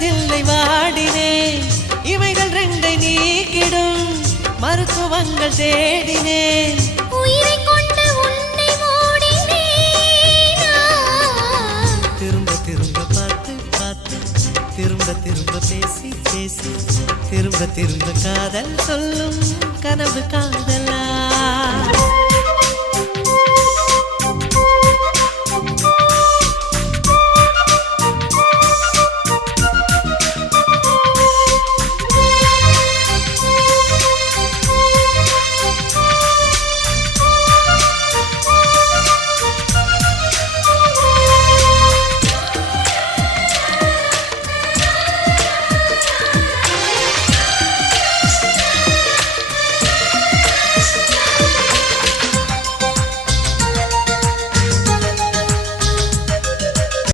என்பதில்லை வாடினேன். இவைகள் ரெண்டை நீக்கிடும் மருத்துவங்கள் தேடினேன். உயிரை கொண்டு உன்னை மூடினேனா? திரும்ப திரும்ப பார்த்து பார்த்து, திரும்ப திரும்ப பேசி பேசி, திரும்ப திரும்ப காதல் சொல்லும் கனவு காதலா?